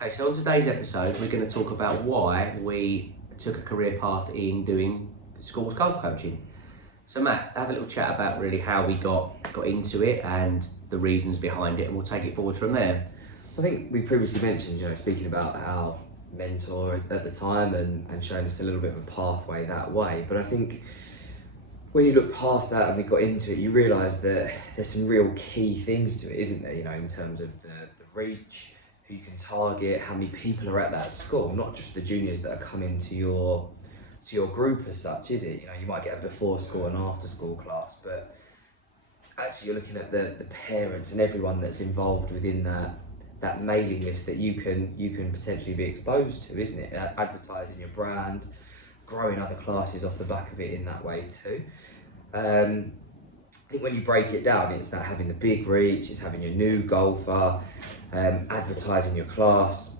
Okay, so on today's episode, we're going to talk about why we took a career path in doing schools golf coaching. So Matt, have a little chat about really how we got into it and the reasons behind it, and we'll take it forward from there. So I think we previously mentioned, speaking about our mentor at the time and showing us a little bit of a pathway that way. But I think when you look past that and we got into it, you realise that there's some real key things to it, isn't there? In terms of the reach, who you can target, how many people are at that school, not just the juniors that are coming to your group as such, is it? You might get a before school and after school class, but actually you're looking at the parents and everyone that's involved within that mailing list that you can potentially be exposed to, isn't it? Advertising your brand, growing other classes off the back of it in that way too. I think when you break it down, it's that having the big reach, it's having your new golfer, advertising your class,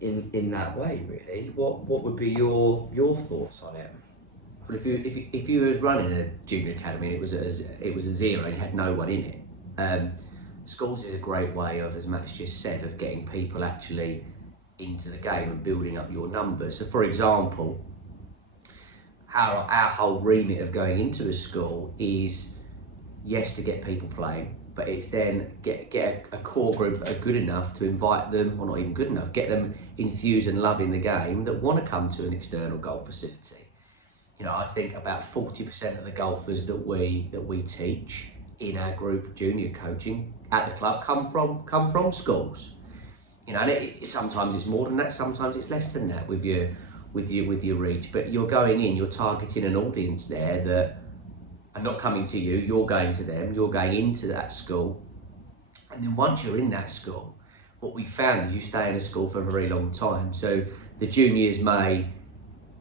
in that way really. What would be your thoughts on it? Well, if you was running a junior academy and it was a zero and you had no one in it, schools is a great way of, as Max just said, of getting people actually into the game and building up your numbers. So, for example, our whole remit of going into a school is, yes, to get people playing, but it's then get a core group that are good enough to invite them, or not even good enough, get them enthused and loving the game that want to come to an external golf facility. I think about 40% of the golfers that we teach in our group junior coaching at the club come from schools. And sometimes it's more than that, sometimes it's less than that with your reach. But you're going in, you're targeting an audience there that are not coming to you. You're going to them. You're going into that school, and then once you're in that school, what we found is you stay in a school for a very long time. So the juniors may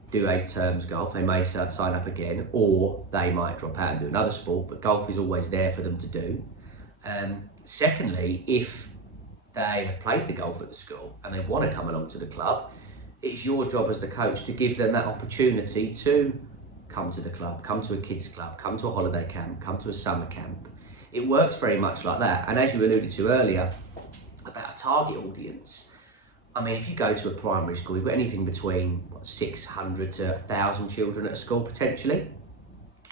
do a terms golf, they may sign up again, or they might drop out and do another sport, but golf is always there for them to do. Secondly, if they have played the golf at the school and they want to come along to the club, it's your job as the coach to give them that opportunity to come to the club, come to a kids club, come to a holiday camp, come to a summer camp. It works very much like that. And as you alluded to earlier about a target audience, I mean, if you go to a primary school, you've got anything between 600 to 1,000 children at a school potentially.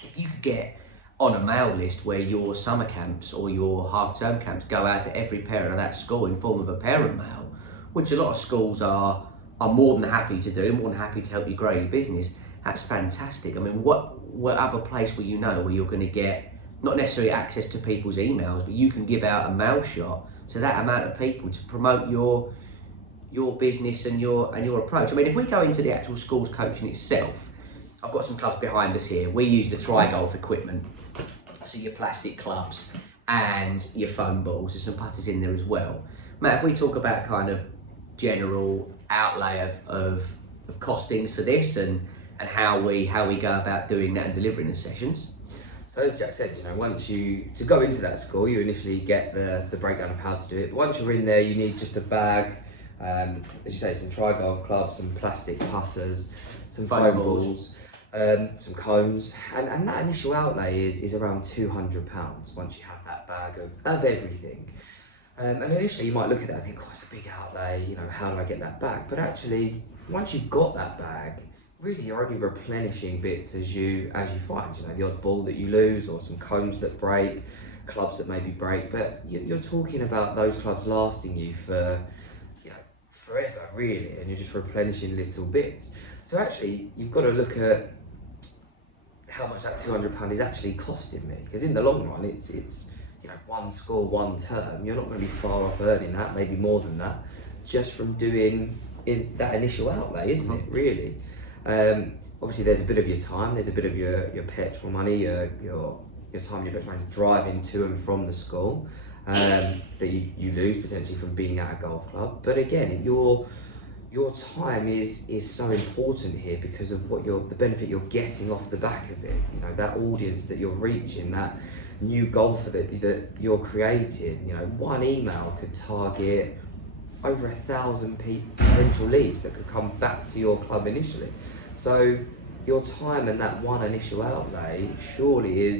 If you could get on a mail list where your summer camps or your half-term camps go out to every parent of that school in form of a parent mail, which a lot of schools are more than happy to do, more than happy to help you grow your business, that's fantastic. I mean, what other place will you know where you're going to get not necessarily access to people's emails, but you can give out a mail shot to that amount of people to promote your business and your approach. I mean, if we go into the actual schools coaching itself, I've got some clubs behind us here. We use the tri-golf equipment, so your plastic clubs and your foam balls. There's some putters in there as well. Matt, if we talk about kind of general outlay of costings for this and how we go about doing that and delivering the sessions. So as Jack said, to go into that school, you initially get the breakdown of how to do it. But once you're in there, you need just a bag, as you say, some tri-golf clubs, some plastic putters, some foam balls, some cones, and that initial outlay is around £200 once you have that bag of everything. And initially you might look at that and think, oh, it's a big outlay, how do I get that back? But actually, once you've got that bag, really you're only replenishing bits as you find, the odd ball that you lose or some cones that break, clubs that maybe break, but you're talking about those clubs lasting you for forever really, and you're just replenishing little bits. So actually you've got to look at how much that £200 is actually costing me, because in the long run it's one school, one term, you're not going to be far off earning that, maybe more than that, just from doing that initial outlay, isn't it, really? Obviously there's a bit of your time, there's a bit of your petrol money, your time, your petrol money driving to and from the school, that you lose potentially from being at a golf club. But again, your time is so important here because of the benefit you're getting off the back of it. That audience that you're reaching, that new golfer that you're creating. One email could target over 1,000 potential leads that could come back to your club initially. So your time and that one initial outlay surely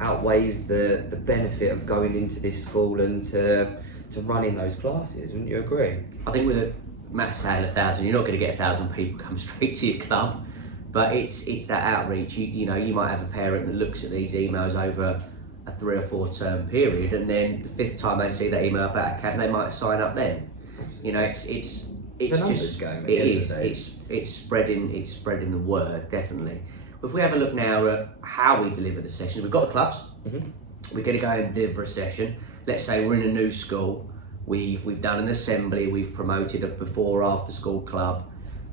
outweighs the benefit of going into this school and to to running those classes. Wouldn't you agree? I think with a max sale of 1,000, you're not going to get 1,000 people come straight to your club, but it's that outreach. You know, you might have a parent that looks at these emails over a 3 or 4 term period, and then the 5th time they see that email about a camp, they might sign up then. You know, it's a numbers just game at it the end of is the day. it's spreading the word, definitely. If we have a look now at how we deliver the sessions, we've got the clubs. We're going to go and deliver a session. Let's say we're in a new school. We've done an assembly. We've promoted a before or after school club.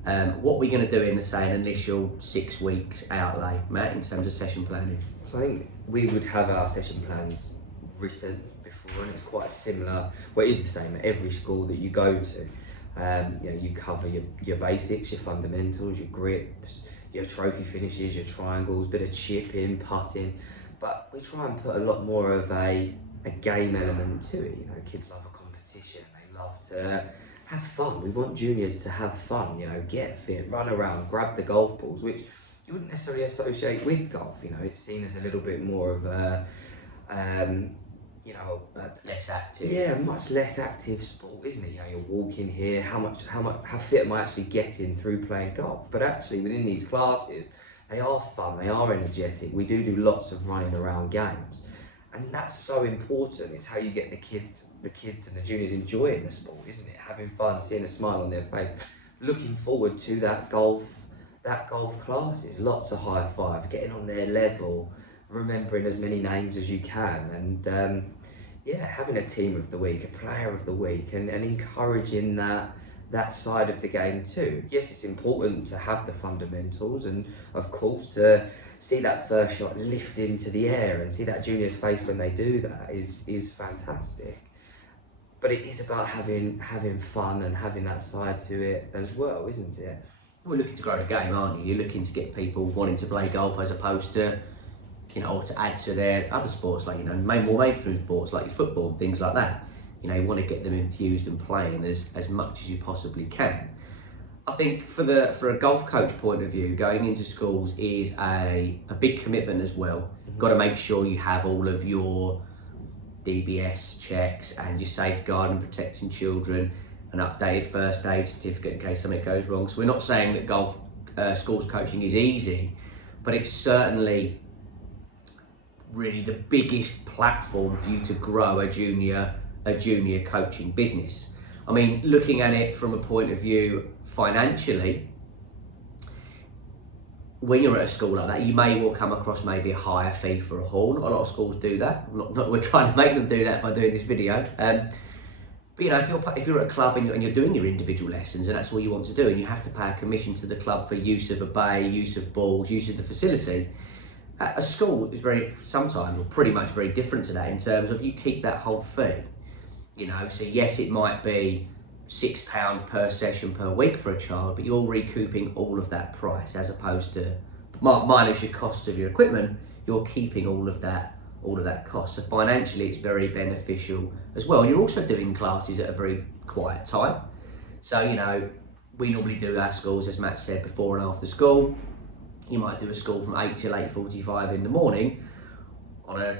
What we're going to do in, say, an initial 6 weeks outlay, Matt, in terms of session planning. So I think we would have our session plans written before, and it's quite similar. Well, it is the same at every school that you go to. You know, you cover your basics, your fundamentals, your grips, your trophy finishes, your triangles, bit of chipping, putting. But we try and put a lot more of a game element to it. You know, kids love a competition. They love to have fun. We want juniors to have fun. You know, get fit, run around, grab the golf balls, which you wouldn't necessarily associate with golf. You know, it's seen as a little bit more of a, Less active. Yeah, much less active sport, isn't it? You know, you're walking here. How fit am I actually getting through playing golf? But actually, within these classes, they are fun. They are energetic. We do lots of running around games, and that's so important. It's how you get the kids and the juniors enjoying the sport, isn't it? Having fun, seeing a smile on their face, looking forward to that golf classes. Lots of high fives, getting on their level, remembering as many names as you can, and having a team of the week, a player of the week, and encouraging that side of the game too. Yes, it's important to have the fundamentals, and of course to see that first shot lift into the air and see that junior's face when they do that is fantastic. But it is about having fun and having that side to it as well, isn't it? We're looking to grow the game, aren't you? You're looking to get people wanting to play golf as opposed to, you know, or to add to their other sports, like, you know, more mainstream sports like your football and things like that. You know, you want to get them infused and playing as much as you possibly can. I think for a golf coach point of view, going into schools is a big commitment as well. Got to make sure you have all of your DBS checks and your safeguarding and protecting children, an updated first aid certificate in case something goes wrong. So we're not saying that golf schools coaching is easy, but it's certainly really the biggest platform for you to grow a junior coaching business. I mean, looking at it from a point of view financially, when you're at a school like that, you may well come across maybe a higher fee for a hall. Not a lot of schools do that. We're trying to make them do that by doing this video. But you know, if you're at a club and you're doing your individual lessons and that's all you want to do, and you have to pay a commission to the club for use of a bay, use of balls, use of the facility, a school is sometimes or pretty much very different to that in terms of you keep that whole fee. You know, so yes, it might be £6 per session per week for a child, but you're recouping all of that price as opposed to minus your cost of your equipment. You're keeping all of that cost. So financially, it's very beneficial as well. And you're also doing classes at a very quiet time. So, you know, we normally do our schools, as Matt said, before and after school. You might do a school from 8 till 8:45 in the morning on a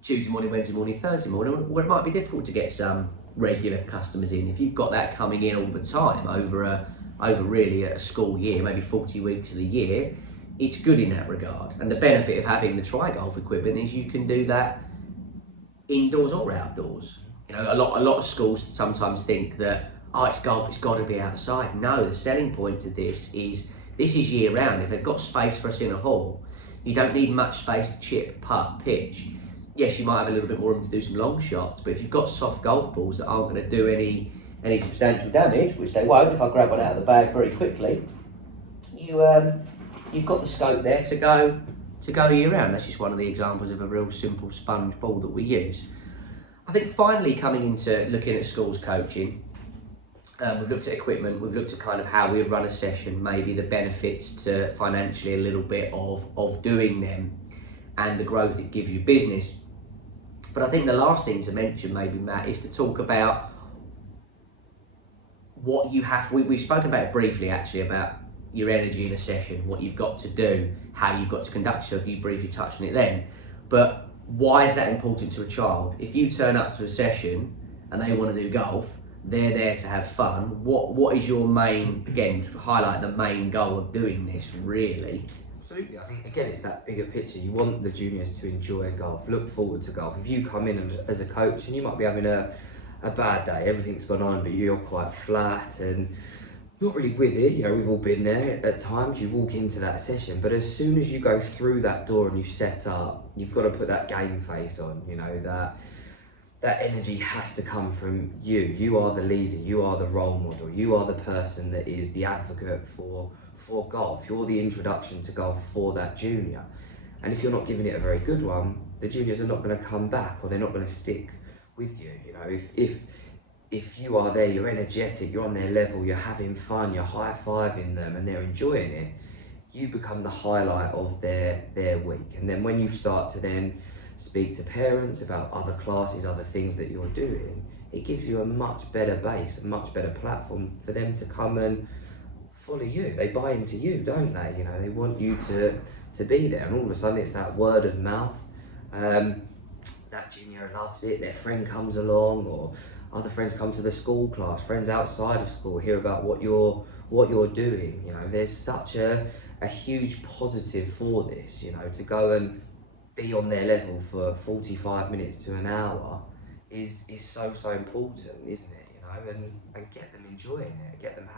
Tuesday morning, Wednesday morning, Thursday morning, where it might be difficult to get some regular customers in. If you've got that coming in all the time over really a school year, maybe 40 weeks of the year, it's good in that regard. And the benefit of having the tri-golf equipment is you can do that indoors or outdoors. You know, a lot of schools sometimes think that, oh, it's golf, it's got to be outside. No, the selling point to this is year round. If they've got space for us in a hall, you don't need much space to chip, putt, pitch. Yes, you might have a little bit more room to do some long shots, but if you've got soft golf balls that aren't going to do any substantial damage, which they won't if I grab one out of the bag very quickly, you've got the scope there to go year round. That's just one of the examples of a real simple sponge ball that we use. I think finally coming into looking at schools coaching, we've looked at equipment, we've looked at kind of how we run a session, maybe the benefits to financially a little bit of doing them and the growth it gives you business. But I think the last thing to mention maybe, Matt, is to talk about what you have. We've spoken about it briefly actually, about your energy in a session, what you've got to do, how you've got to conduct yourself. You briefly touched on it then. But why is that important to a child? If you turn up to a session and they want to do golf, they're there to have fun. What is your main, again, to highlight the main goal of doing this, really? Absolutely. I think, again, it's that bigger picture. You want the juniors to enjoy golf, look forward to golf. If you come in as a coach and you might be having a bad day, everything's gone on, but you're quite flat and not really with it, you know, we've all been there at times. You walk into that session, but as soon as you go through that door and you set up, you've got to put that game face on, you know, that energy has to come from you. You are the leader, you are the role model, you are the person that is the advocate for golf. You're the introduction to golf for that junior. And if you're not giving it a very good one, the juniors are not going to come back, or they're not going to stick with you. You know, if you are there, you're energetic, you're on their level, you're having fun, you're high-fiving them and they're enjoying it, you become the highlight of their week. And then when you start to then speak to parents about other classes, other things that you're doing, it gives you a much better base, a much better platform for them to come and follow you. They buy into you, don't they? You know, they want you to be there, and all of a sudden it's that word of mouth. That junior loves it, their friend comes along, or other friends come to the school class, friends outside of school hear about what you're doing. You know, there's such a huge positive for this, you know, to go and be on their level for 45 minutes to an hour is so important, isn't it? You know, and get them enjoying it, get them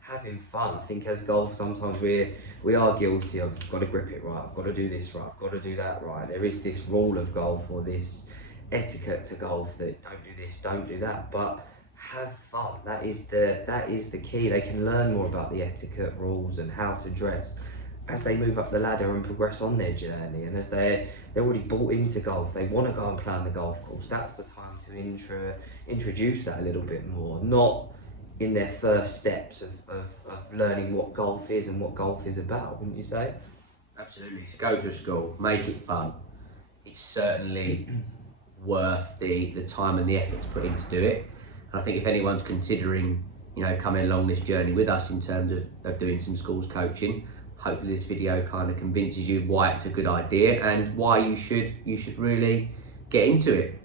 having fun. I think as golf, sometimes we are guilty of, got to grip it right, I've got to do this right, I've got to do that right. There is this rule of golf, or this etiquette to golf, that don't do this, don't do that, but have fun. That is the key. They can learn more about the etiquette rules and how to dress as they move up the ladder and progress on their journey, and as they're already bought into golf, they want to go and play on the golf course. That's the time to introduce that a little bit more, not in their first steps of learning what golf is and what golf is about, wouldn't you say? Absolutely. So go to a school, make it fun. It's certainly worth the time and the effort to put in to do it. And I think if anyone's considering, you know, coming along this journey with us in terms of doing some schools coaching, hopefully this video kind of convinces you why it's a good idea and why you should really get into it.